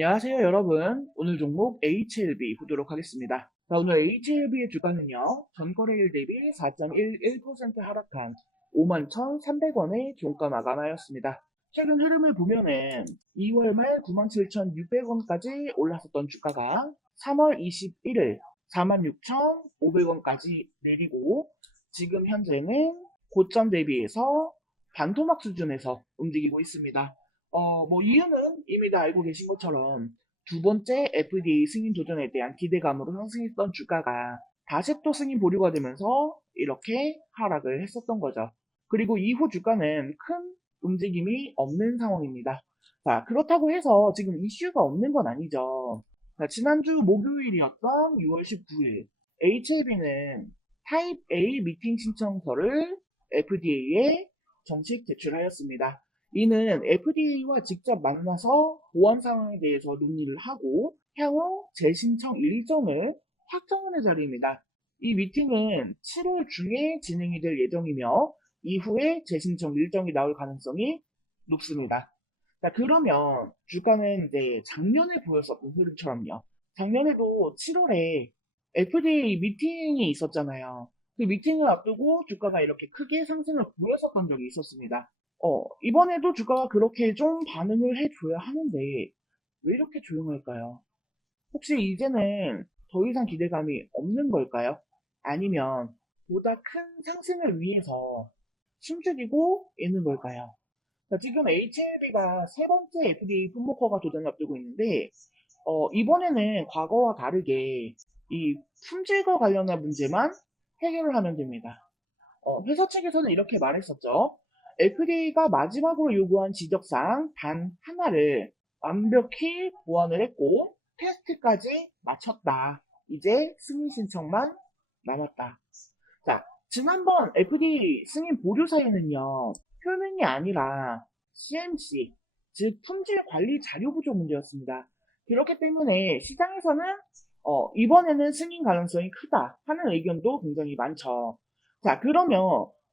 안녕하세요, 여러분. 오늘 종목 HLB 보도록 하겠습니다. 자, 오늘 HLB의 주가는요, 전거래일 대비 4.11% 하락한 51,300원의 종가 마감하였습니다. 최근 흐름을 보면은 2월 말 97,600원까지 올랐었던 주가가 3월 21일 46,500원까지 내리고 지금 현재는 고점 대비해서 반토막 수준에서 움직이고 있습니다. 이유는 이미 다 알고 계신 것처럼 두 번째 FDA 승인 도전에 대한 기대감으로 상승했던 주가가 다시 또 승인 보류가 되면서 이렇게 하락을 했었던 거죠. 그리고 이후 주가는 큰 움직임이 없는 상황입니다. 자, 그렇다고 해서 지금 이슈가 없는 건 아니죠. 자, 지난주 목요일이었던 6월 19일, HLB는 타입 A 미팅 신청서를 FDA에 정식 제출하였습니다. 이는 FDA와 직접 만나서 보안 상황에 대해서 논의를 하고 향후 재신청 일정을 확정하는 자리입니다. 이 미팅은 7월 중에 진행이 될 예정이며 이후에 재신청 일정이 나올 가능성이 높습니다. 자, 그러면 주가는 이제 작년에 보였었던 흐름처럼요. 작년에도 7월에 FDA 미팅이 있었잖아요. 그 미팅을 앞두고 주가가 이렇게 크게 상승을 보였었던 적이 있었습니다. 이번에도 주가가 그렇게 좀 반응을 해줘야 하는데, 왜 이렇게 조용할까요? 혹시 이제는 더 이상 기대감이 없는 걸까요? 아니면 보다 큰 상승을 위해서 숨죽이고 있는 걸까요? 자, 지금 HLB가 세 번째 FDA 품목허가 도전을 앞두고 있는데, 이번에는 과거와 다르게 이 품질과 관련한 문제만 해결을 하면 됩니다. 회사 측에서는 이렇게 말했었죠. FDA가 마지막으로 요구한 지적사항 단 하나를 완벽히 보완을 했고 테스트까지 마쳤다. 이제 승인 신청만 남았다. 자, 지난번 FDA 승인 보류 사유는요. 표명이 아니라 CMC, 즉 품질 관리 자료 부족 문제였습니다. 그렇기 때문에 시장에서는 이번에는 승인 가능성이 크다 하는 의견도 굉장히 많죠. 자, 그러면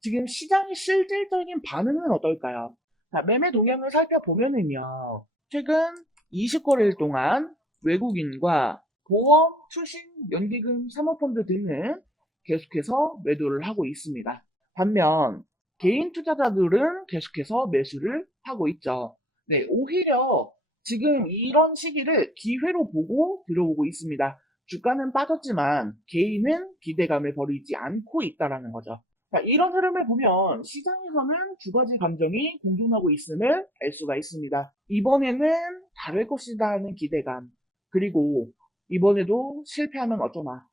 지금 시장의 실질적인 반응은 어떨까요? 자, 매매 동향을 살펴보면은요. 최근 20거래일 동안 외국인과 보험, 투신, 연기금, 사모펀드 등은 계속해서 매도를 하고 있습니다. 반면 개인 투자자들은 계속해서 매수를 하고 있죠. 네, 오히려 지금 이런 시기를 기회로 보고 들어오고 있습니다. 주가는 빠졌지만 개인은 기대감을 버리지 않고 있다라는 거죠. 자, 이런 흐름을 보면 시장에서는 두 가지 감정이 공존하고 있음을 알 수가 있습니다. 이번에는 다를 것이다 하는 기대감, 그리고 이번에도 실패하면 어쩌나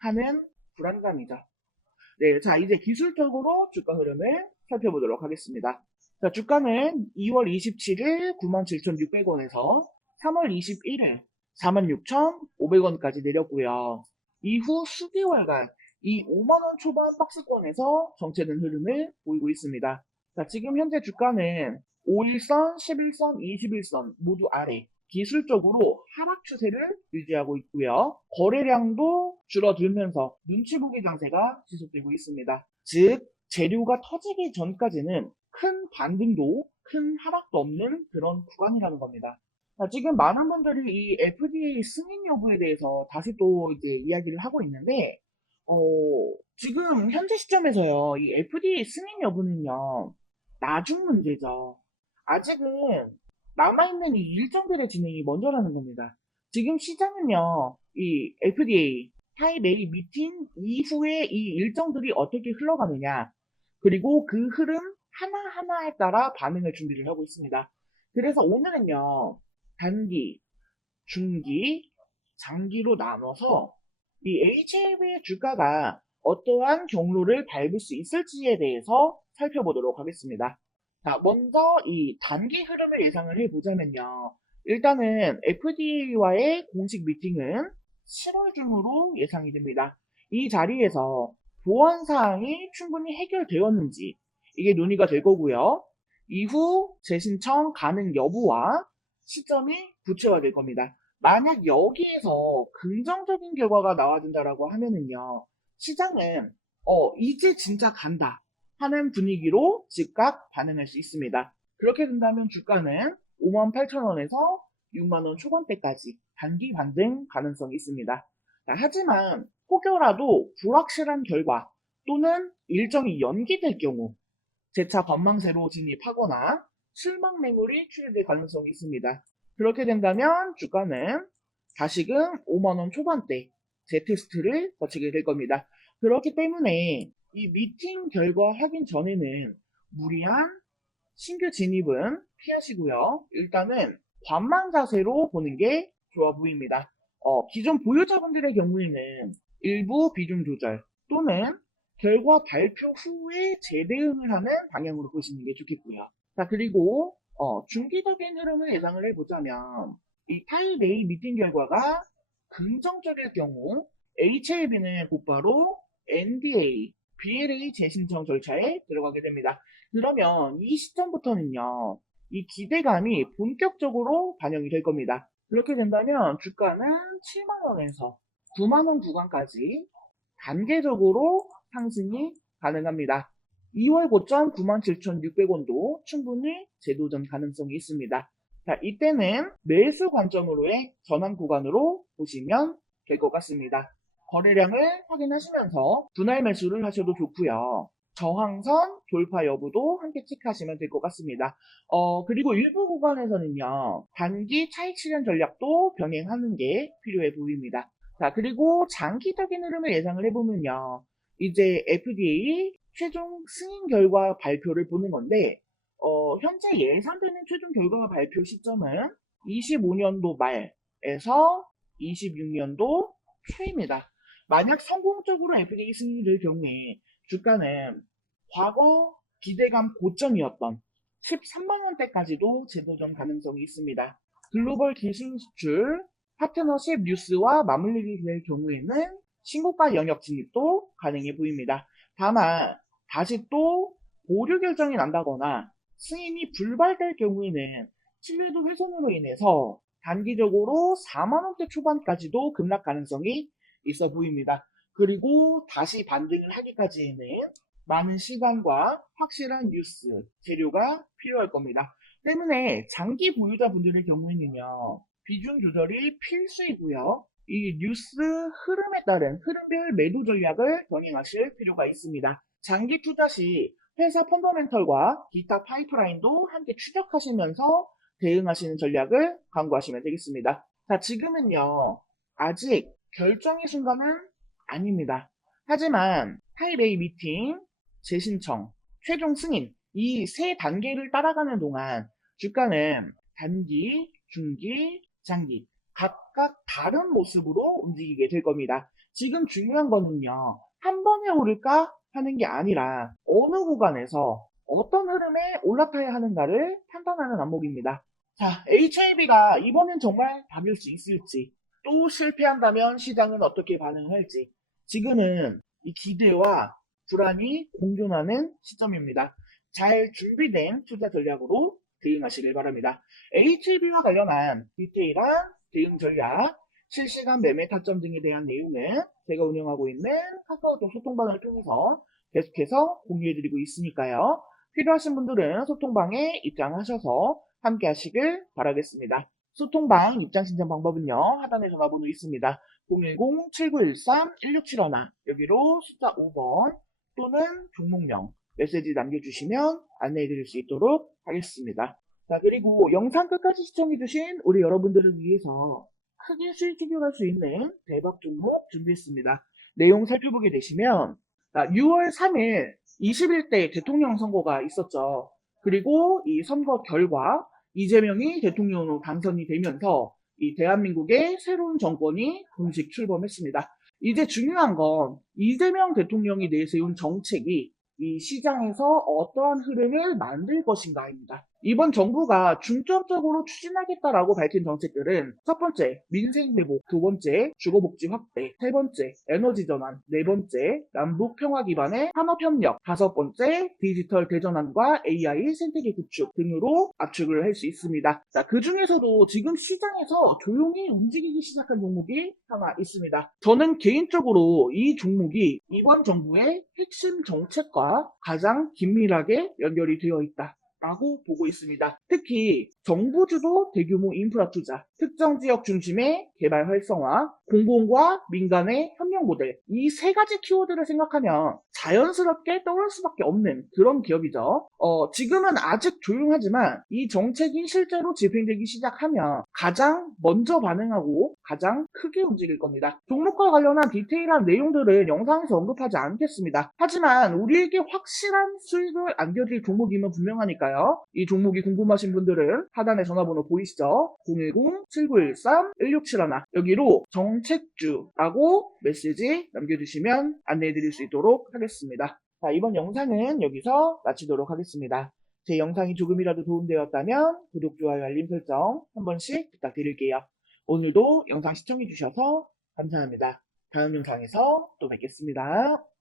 하는 불안감이죠. 네, 자, 이제 기술적으로 주가 흐름을 살펴보도록 하겠습니다. 자, 주가는 2월 27일 97,600원에서 3월 21일 46,500원까지 내렸고요. 이후 수개월간 이 5만원 초반 박스권에서 정체된 흐름을 보이고 있습니다. 자, 지금 현재 주가는 5일선, 11선, 21선 모두 아래 기술적으로 하락 추세를 유지하고 있고요. 거래량도 줄어들면서 눈치 보기 장세가 지속되고 있습니다. 즉, 재료가 터지기 전까지는 큰 반등도 큰 하락도 없는 그런 구간이라는 겁니다. 자, 지금 많은 분들이 이 FDA 승인 여부에 대해서 다시 또 이제 이야기를 하고 있는데, 어, 지금 현재 시점에서요, 이 FDA 승인 여부는요, 나중 문제죠. 아직은 남아있는 이 일정들의 진행이 먼저라는 겁니다. 지금 시장은요, 이 FDA, 타입 A 미팅 이후에 이 일정들이 어떻게 흘러가느냐, 그리고 그 흐름 하나하나에 따라 반응을 준비를 하고 있습니다. 그래서 오늘은요, 단기, 중기, 장기로 나눠서 이 HLB의 주가가 어떠한 경로를 밟을 수 있을지에 대해서 살펴보도록 하겠습니다. 자, 먼저 이 단기 흐름을 예상을 해보자면요. 일단은 FDA와의 공식 미팅은 7월 중으로 예상이 됩니다. 이 자리에서 보안 사항이 충분히 해결되었는지 이게 논의가 될 거고요. 이후 재신청 가능 여부와 시점이 구체화될 겁니다. 만약 여기에서 긍정적인 결과가 나와준다라고 하면은요, 시장은 이제 진짜 간다 하는 분위기로 즉각 반응할 수 있습니다. 그렇게 된다면 주가는 58,000원에서 6만 원 초반대까지 단기 반등 가능성이 있습니다. 자, 하지만 혹여라도 불확실한 결과 또는 일정이 연기될 경우 재차 관망세로 진입하거나 실망 매물이 출현될 가능성이 있습니다. 그렇게 된다면 주가는 다시금 5만 원 초반대 재테스트를 거치게 될 겁니다. 그렇기 때문에 이 미팅 결과 확인 전에는 무리한 신규 진입은 피하시고요. 일단은 관망 자세로 보는 게 좋아 보입니다. 기존 보유자분들의 경우에는 일부 비중 조절 또는 결과 발표 후에 재대응을 하는 방향으로 보시는 게 좋겠고요. 자, 그리고 중기적인 흐름을 예상을 해보자면 이 타입 A 미팅 결과가 긍정적일 경우 HLB는 곧바로 NDA, BLA 재신청 절차에 들어가게 됩니다. 그러면 이 시점부터는요, 이 기대감이 본격적으로 반영이 될 겁니다. 그렇게 된다면 주가는 7만원에서 9만원 구간까지 단계적으로 상승이 가능합니다. 2월 고점 97,600원도 충분히 재도전 가능성이 있습니다. 자, 이때는 매수 관점으로의 전환 구간으로 보시면 될 것 같습니다. 거래량을 확인하시면서 분할 매수를 하셔도 좋고요. 저항선 돌파 여부도 함께 체크하시면 될 것 같습니다. 그리고 일부 구간에서는요, 단기 차익 실현 전략도 병행하는 게 필요해 보입니다. 자, 그리고 장기적인 흐름을 예상을 해보면요, 이제 FDA 최종 승인 결과 발표를 보는 건데, 현재 예상되는 최종 결과 발표 시점은 25년도 말에서 26년도 초입니다. 만약 성공적으로 FDA 승인이 될 경우에 주가는 과거 기대감 고점이었던 13만원대까지도 재도전 가능성이 있습니다. 글로벌 기술 수출, 파트너십 뉴스와 맞물리게 될 경우에는 신고가 영역 진입도 가능해 보입니다. 다만 다시 또 보류 결정이 난다거나 승인이 불발될 경우에는 신뢰도 훼손으로 인해서 단기적으로 4만원대 초반까지도 급락 가능성이 있어 보입니다. 그리고 다시 반등을 하기까지는 많은 시간과 확실한 뉴스, 재료가 필요할 겁니다. 때문에 장기 보유자분들의 경우에는요, 비중 조절이 필수이고요. 이 뉴스 흐름에 따른 흐름별 매도 전략을 병행하실 필요가 있습니다. 장기 투자 시 회사 펀더멘털과 기타 파이프라인도 함께 추적하시면서 대응하시는 전략을 강구하시면 되겠습니다. 자, 지금은요, 아직 결정의 순간은 아닙니다. 하지만 타입 A 미팅, 재신청, 최종 승인 이 세 단계를 따라가는 동안 주가는 단기, 중기, 장기 각각 다른 모습으로 움직이게 될 겁니다. 지금 중요한 거는요, 한 번에 오를까 하는 게 아니라 어느 구간에서 어떤 흐름에 올라타야 하는가를 판단하는 안목입니다. 자, HIB가 이번엔 정말 답일 수 있을지, 또 실패한다면 시장은 어떻게 반응할지, 지금은 이 기대와 불안이 공존하는 시점입니다. 잘 준비된 투자 전략으로 대응하시길 바랍니다. HIB와 관련한 디테일한 대응 전략, 실시간 매매 타점 등에 대한 내용은 제가 운영하고 있는 카카오톡 소통방을 통해서 계속해서 공유해드리고 있으니까요. 필요하신 분들은 소통방에 입장하셔서 함께 하시길 바라겠습니다. 소통방 입장 신청 방법은요, 하단에 전화번호 있습니다. 010-7913-1671 여기로 숫자 5번 또는 종목명 메시지 남겨주시면 안내해드릴 수 있도록 하겠습니다. 자, 그리고 영상 끝까지 시청해주신 우리 여러분들을 위해서 크게 수익 챙겨갈 수 있는 대박 종목 준비했습니다. 내용 살펴보게 되시면 6월 3일 21대 대통령 선거가 있었죠. 그리고 이 선거 결과 이재명이 대통령으로 당선이 되면서 이 대한민국의 새로운 정권이 공식 출범했습니다. 이제 중요한 건 이재명 대통령이 내세운 정책이 이 시장에서 어떠한 흐름을 만들 것인가입니다. 이번 정부가 중점적으로 추진하겠다라고 밝힌 정책들은 첫 번째, 민생 회복, 두 번째, 주거복지 확대, 세 번째, 에너지 전환, 네 번째, 남북 평화 기반의 산업협력, 다섯 번째, 디지털 대전환과 AI 생태계 구축 등으로 압축을 할 수 있습니다. 자, 그 중에서도 지금 시장에서 조용히 움직이기 시작한 종목이 하나 있습니다. 저는 개인적으로 이 종목이 이번 정부의 핵심 정책과 가장 긴밀하게 연결이 되어 있다. 라고 보고 있습니다. 특히 정부 주도 대규모 인프라 투자, 특정 지역 중심의 개발 활성화, 공공과 민간의 협력 모델, 이 세 가지 키워드를 생각하면 자연스럽게 떠올 수밖에 없는 그런 기업이죠. 지금은 아직 조용하지만 이 정책이 실제로 집행되기 시작하면 가장 먼저 반응하고 가장 크게 움직일 겁니다. 종목과 관련한 디테일한 내용들은 영상에서 언급하지 않겠습니다. 하지만 우리에게 확실한 수익을 안겨줄 종목임은 분명하니까요. 이 종목이 궁금하신 분들은 하단에 전화번호 보이시죠? 010-7913-1671 여기로 정책주라고 메시지 남겨주시면 안내해드릴 수 있도록 하겠습니다. 자, 이번 영상은 여기서 마치도록 하겠습니다. 제 영상이 조금이라도 도움되었다면 구독, 좋아요, 알림 설정 한 번씩 부탁드릴게요. 오늘도 영상 시청해주셔서 감사합니다. 다음 영상에서 또 뵙겠습니다.